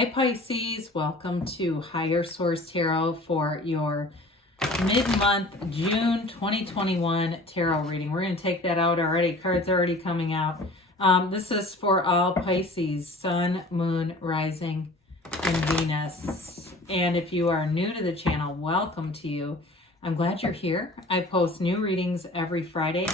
Hi Pisces, welcome to Higher Source Tarot for your mid-month June 2021 tarot reading. We're going to take that out already. Cards are already coming out. This is for all Pisces, Sun, Moon, Rising, and Venus. And if you are new to the channel, welcome to you. I'm glad you're here. I post new readings every Friday,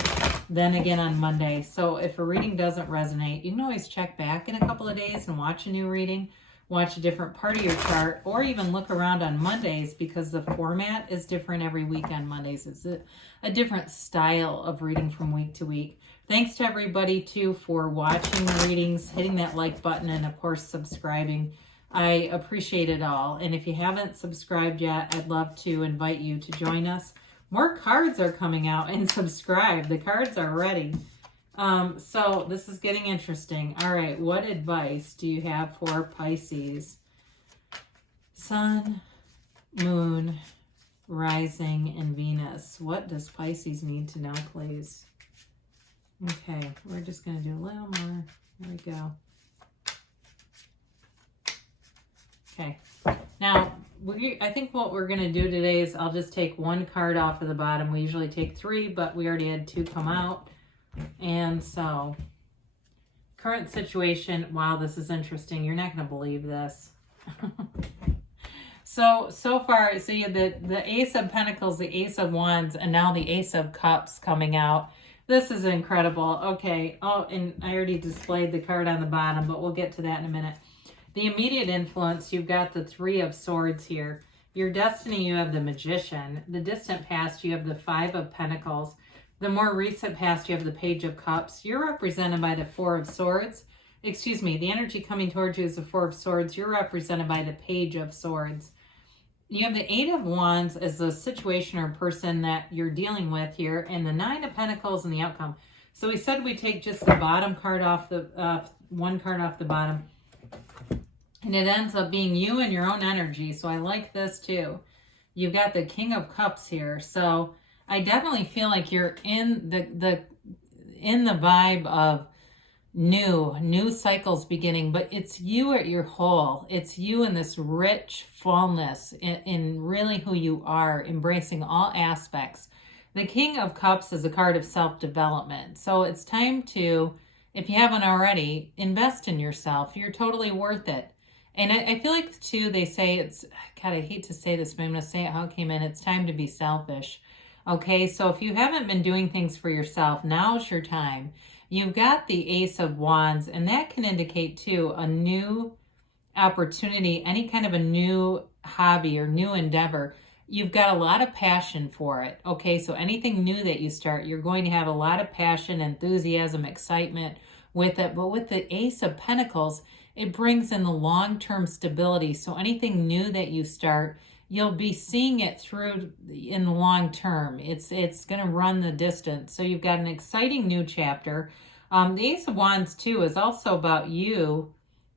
then again on Monday. So if a reading doesn't resonate, you can always check back in a couple of days and watch a new reading. Watch a different part of your chart, or even look around on Mondays because the format is different every week on Mondays. It's a different style of reading from week to week. Thanks to everybody, too, for watching the readings, hitting that like button, and, of course, subscribing. I appreciate it all. And if you haven't subscribed yet, I'd love to invite you to join us. More cards are coming out, and subscribe. The cards are ready. So this is getting interesting. All right, what advice do you have for Pisces? Sun, Moon, Rising, and Venus. What does Pisces need to know, please? Okay, we're just going to do a little more. There we go. Okay, now I think what we're going to do today is I'll just take one card off of the bottom. We usually take three, but we already had two come out. And so, current situation, wow, this is interesting. You're not going to believe this. So far, so you had the Ace of Pentacles, the Ace of Wands, and now the Ace of Cups coming out. This is incredible. Okay, oh, and I already displayed the card on the bottom, but we'll get to that in a minute. The immediate influence, you've got the Three of Swords here. Your destiny, you have the Magician. The distant past, you have the Five of Pentacles. The more recent past, you have the Page of Cups. You're represented by the Four of Swords. Excuse me, the energy coming towards you is the Four of Swords. You're represented by the Page of Swords. You have the Eight of Wands as the situation or person that you're dealing with here, and the Nine of Pentacles and the outcome. So we said we take just the bottom card off the, one card off the bottom, and it ends up being you and your own energy. So I like this too. You've got the King of Cups here. So I definitely feel like you're in the vibe of new cycles beginning, but it's you at your whole. It's you in this rich fullness in really who you are, embracing all aspects. The King of Cups is a card of self-development. So it's time to, if you haven't already, invest in yourself. You're totally worth it. And I feel like too, they say it's, God, I hate to say this, but I'm going to say it how it came in. It's time to be selfish. Okay, so if you haven't been doing things for yourself, now's your time. You've got the Ace of Wands, and that can indicate, too, a new opportunity, any kind of a new hobby or new endeavor. You've got a lot of passion for it. Okay, so anything new that you start, you're going to have a lot of passion, enthusiasm, excitement with it. But with the Ace of Pentacles, it brings in the long-term stability. So anything new that you start, you'll be seeing it through in the long term. It's going to run the distance. So you've got an exciting new chapter. The Ace of Wands, too, is also about you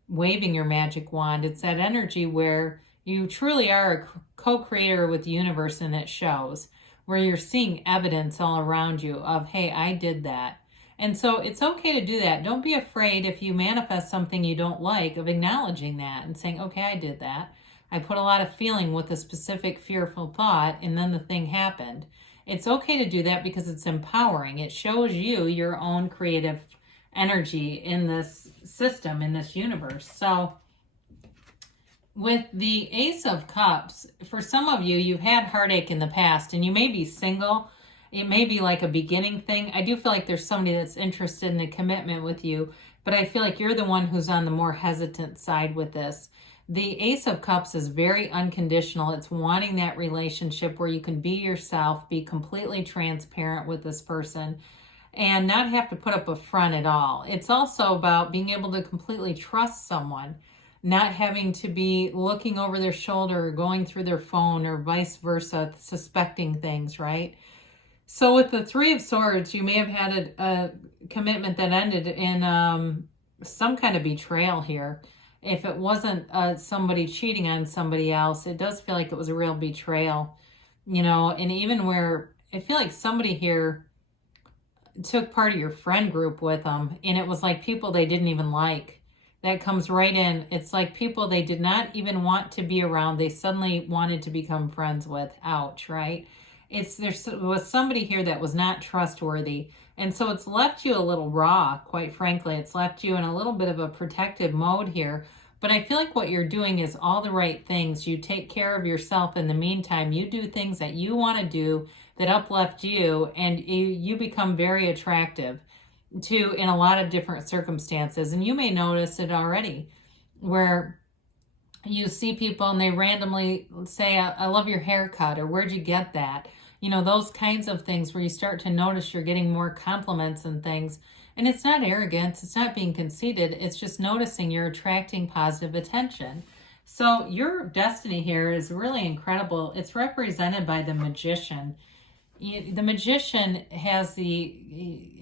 waving your magic wand. It's that energy where you truly are a co-creator with the universe, and it shows, where you're seeing evidence all around you of, hey, I did that. And so it's okay to do that. Don't be afraid if you manifest something you don't like of acknowledging that and saying, okay, I did that. I put a lot of feeling with a specific fearful thought, and then the thing happened. It's okay to do that because it's empowering. It shows you your own creative energy in this system, in this universe. So with the Ace of Cups, for some of you, you've had heartache in the past, and you may be single. It may be like a beginning thing. I do feel like there's somebody that's interested in a commitment with you, but I feel like you're the one who's on the more hesitant side with this. The Ace of Cups is very unconditional. It's wanting that relationship where you can be yourself, be completely transparent with this person, and not have to put up a front at all. It's also about being able to completely trust someone, not having to be looking over their shoulder or going through their phone or vice versa, suspecting things, right? So with the Three of Swords, you may have had a commitment that ended in some kind of betrayal here. If it wasn't somebody cheating on somebody else, it does feel like it was a real betrayal, you know, and even where I feel like somebody here took part of your friend group with them, and it was like people they didn't even like. that comes right in. It's like people they did not even want to be around, they suddenly wanted to become friends with. Ouch, right? There was somebody here that was not trustworthy. And so it's left you a little raw, quite frankly. It's left you in a little bit of a protective mode here. But I feel like what you're doing is all the right things. You take care of yourself in the meantime. You do things that you want to do that uplift you, and you become very attractive to in a lot of different circumstances. And you may notice it already where you see people and they randomly say, I love your haircut, or where'd you get that? You know, those kinds of things where you start to notice you're getting more compliments and things. And it's not arrogance, it's not being conceited, it's just noticing you're attracting positive attention. So your destiny here is really incredible. It's represented by the magician. The magician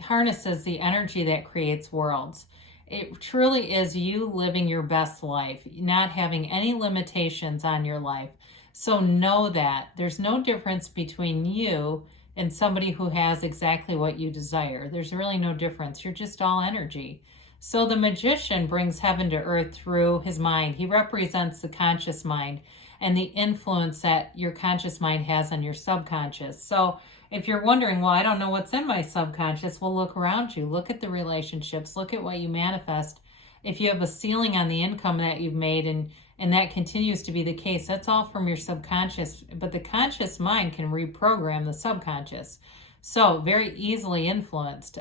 harnesses the energy that creates worlds. It truly is you living your best life, not having any limitations on your life. So know that there's no difference between you and somebody who has exactly what you desire. There's really no difference. You're just all energy. So the magician brings heaven to earth through his mind. He represents the conscious mind and the influence that your conscious mind has on your subconscious. So if you're wondering, well, I don't know what's in my subconscious, well, look around you. Look at the relationships. Look at what you manifest. If you have a ceiling on the income that you've made and that continues to be the case, that's all from your subconscious. But the conscious mind can reprogram the subconscious. So very easily influenced.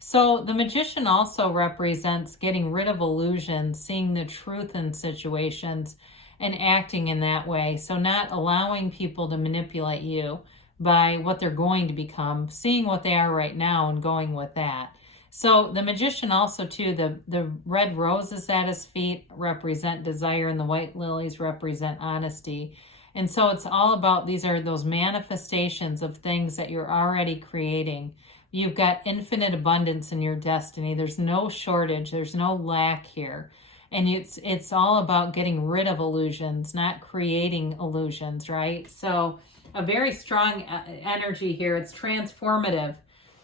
So the magician also represents getting rid of illusions, seeing the truth in situations, and acting in that way. So not allowing people to manipulate you by what they're going to become, seeing what they are right now and going with that. So the magician also too, the red roses at his feet represent desire and the white lilies represent honesty. And so it's all about, these are those manifestations of things that you're already creating. You've got infinite abundance in your destiny. There's no shortage. There's no lack here. And it's all about getting rid of illusions, not creating illusions, right? So a very strong energy here. It's transformative.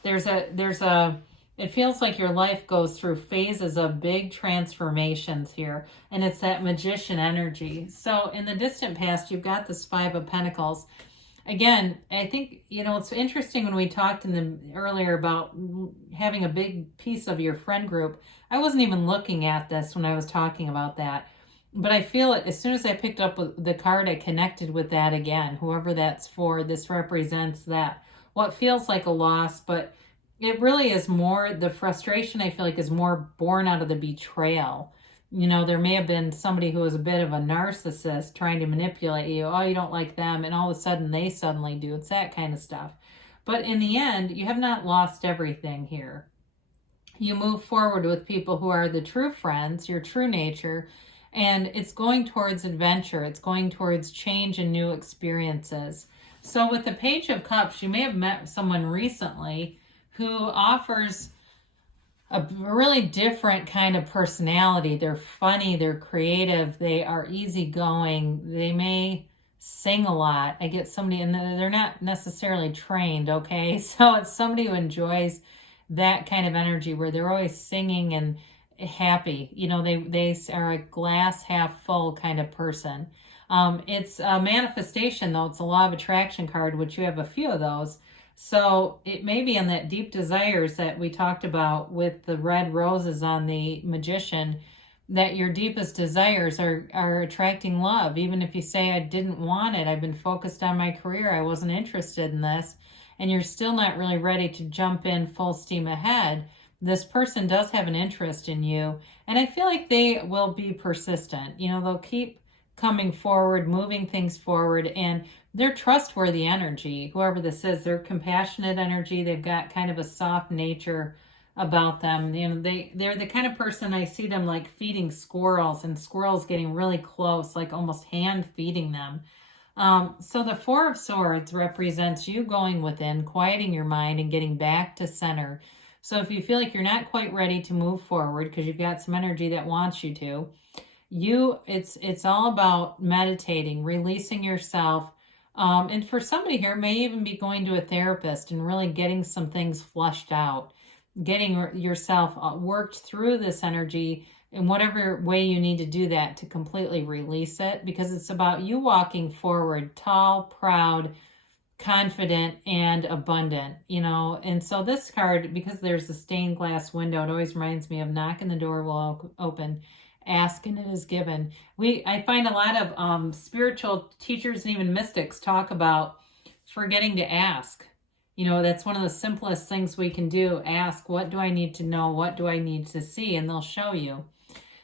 It feels like your life goes through phases of big transformations here. And it's that magician energy. So in the distant past, you've got this Five of Pentacles. Again, I think, it's interesting when we talked earlier about having a big piece of your friend group. I wasn't even looking at this when I was talking about that. But I feel it, as soon as I picked up the card, I connected with that again. Whoever that's for, this represents that. What feels like a loss, but it really is more, the frustration I feel like is more born out of the betrayal. There may have been somebody who was a bit of a narcissist trying to manipulate you. Oh, you don't like them, and all of a sudden they suddenly do. It's that kind of stuff. But in the end, you have not lost everything here. You move forward with people who are the true friends, your true nature, and it's going towards adventure. It's going towards change and new experiences. So with the Page of Cups, you may have met someone recently who offers a really different kind of personality. They're funny, they're creative, they are easygoing, they may sing a lot. I get somebody, and they're not necessarily trained, okay? So it's somebody who enjoys that kind of energy where they're always singing and happy. They are a glass half full kind of person. It's a manifestation, though. It's a law of attraction card, which you have a few of those. So it may be in that deep desires that we talked about with the red roses on the magician, that your deepest desires are attracting love. Even if you say, I didn't want it, I've been focused on my career, I wasn't interested in this, and you're still not really ready to jump in full steam ahead, this person does have an interest in you. And I feel like they will be persistent. They'll keep coming forward, moving things forward, and they're trustworthy energy. Whoever this is, they're compassionate energy. They've got kind of a soft nature about them. They're the kind of person, I see them like feeding squirrels, and squirrels getting really close, like almost hand feeding them. So the Four of Swords represents you going within, quieting your mind, and getting back to center. So if you feel like you're not quite ready to move forward because you've got some energy that wants you to, it's all about meditating, releasing yourself. And for somebody here, may even be going to a therapist and really getting some things flushed out, getting yourself worked through this energy in whatever way you need to do that to completely release it, because it's about you walking forward, tall, proud, confident, and abundant, you know. And so this card, because there's a stained glass window, it always reminds me of knock and the door will open, ask and it is given. I find a lot of spiritual teachers and even mystics talk about forgetting to ask. You know, that's one of the simplest things we can do. Ask, what do I need to know? What do I need to see? And they'll show you.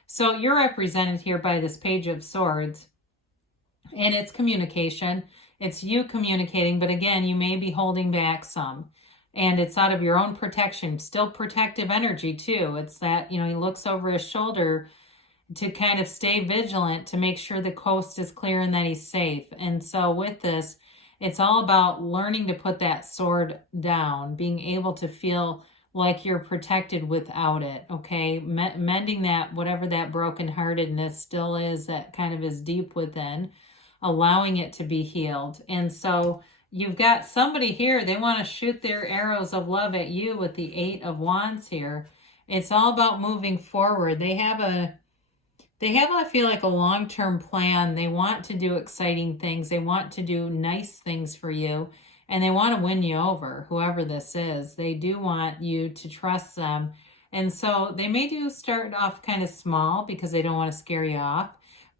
So you're represented here by this Page of Swords, and it's communication. It's you communicating, but again, you may be holding back some, and it's out of your own protection, still protective energy too. It's that, you know, he looks over his shoulder to kind of stay vigilant to make sure the coast is clear and that he's safe. And so with this, it's all about learning to put that sword down, being able to feel like you're protected without it, okay? Mending that, whatever that brokenheartedness still is, that kind of is deep within, allowing it to be healed. And so you've got somebody here, they want to shoot their arrows of love at you with the 8 of Wands here. It's all about moving forward. They have, I feel like, a long-term plan. They want to do exciting things. They want to do nice things for you. And they want to win you over, whoever this is. They do want you to trust them. And so they may do start off kind of small because they don't want to scare you off.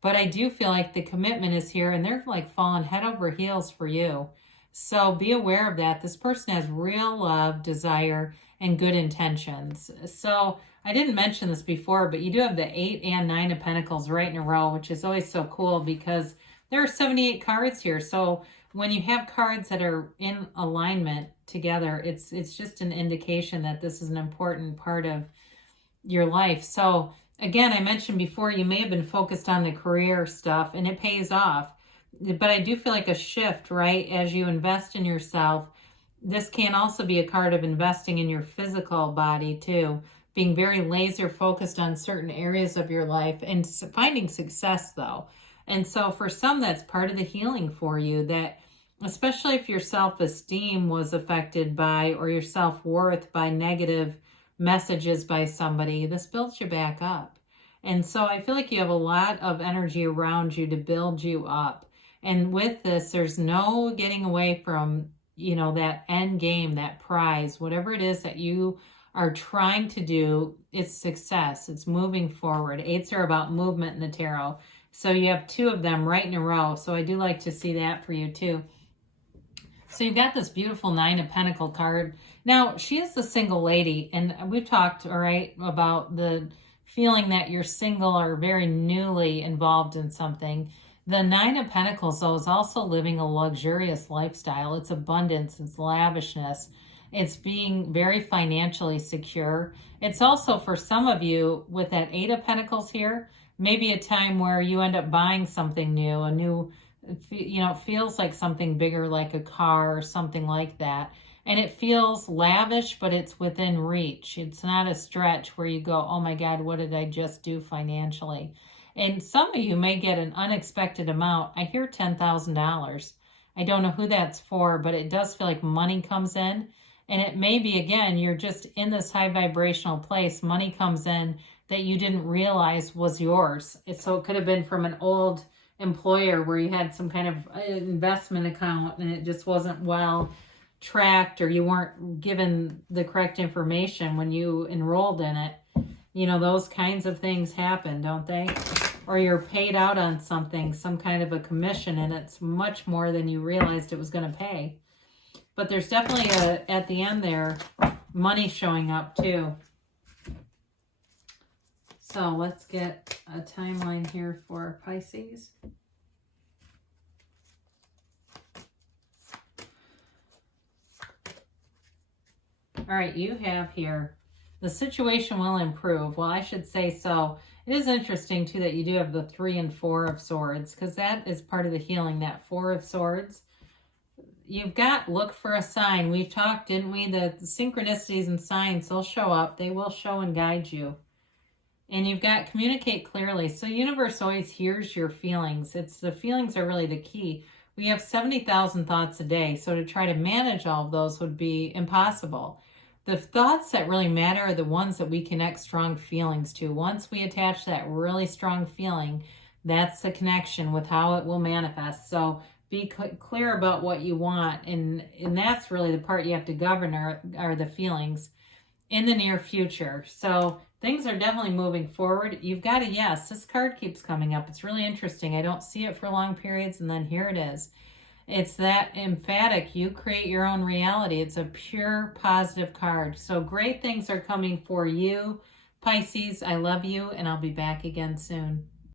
But I do feel like the commitment is here and they're like falling head over heels for you. So be aware of that. This person has real love, desire, and good intentions. So I didn't mention this before, but you do have the 8 and 9 of Pentacles right in a row, which is always so cool because there are 78 cards here. So when you have cards that are in alignment together, it's just an indication that this is an important part of your life. So again, I mentioned before, you may have been focused on the career stuff and it pays off. But I do feel like a shift, right? As you invest in yourself, this can also be a card of investing in your physical body too, being very laser focused on certain areas of your life and finding success though. And so for some, that's part of the healing for you, that especially if your self-esteem was affected by, or your self-worth by negative messages by somebody, this builds you back up. And so I feel like you have a lot of energy around you to build you up. And with this, there's no getting away from, you know, that end game, that prize, whatever it is that you are trying to do, it's success. It's moving forward. 8s are about movement in the tarot. So you have 2 of them right in a row. So I do like to see that for you too. So you've got this beautiful 9 of Pentacles card. Now, she is the single lady, and we've talked, all right, about the feeling that you're single or very newly involved in something. The 9 of Pentacles, though, is also living a luxurious lifestyle. It's abundance, it's lavishness, it's being very financially secure. It's also, for some of you, with that 8 of Pentacles here, maybe a time where you end up buying something new, a new, you know, it feels like something bigger, like a car or something like that. And it feels lavish, but it's within reach. It's not a stretch where you go, oh my God, what did I just do financially? And some of you may get an unexpected amount. I hear $10,000. I don't know who that's for, but it does feel like money comes in. And it may be, again, you're just in this high vibrational place. Money comes in that you didn't realize was yours. So it could have been from an old employer where you had some kind of investment account and it just wasn't well tracked, or you weren't given the correct information when you enrolled in it. You know, those kinds of things happen, don't they? Or you're paid out on something, some kind of a commission, and it's much more than you realized it was going to pay. But there's definitely at the end there, money showing up too. So let's get a timeline here for Pisces. All right, you have here, the situation will improve. Well, I should say so. It is interesting too that you do have the 3 and 4 of Swords, because that is part of the healing, that 4 of Swords. You've got, look for a sign. We've talked, didn't we? The synchronicities and signs, they'll show up. They will show and guide you. And you've got communicate clearly. So universe always hears your feelings. It's the feelings are really the key. We have 70,000 thoughts a day. So to try to manage all of those would be impossible. The thoughts that really matter are the ones that we connect strong feelings to. Once we attach that really strong feeling, that's the connection with how it will manifest. So be clear about what you want, and that's really the part you have to govern are the feelings in the near future. So things are definitely moving forward. You've got a yes. This card keeps coming up. It's really interesting. I don't see it for long periods, and then here it is. It's that emphatic. You create your own reality. It's a pure positive card. So great things are coming for you, Pisces. I love you, and I'll be back again soon.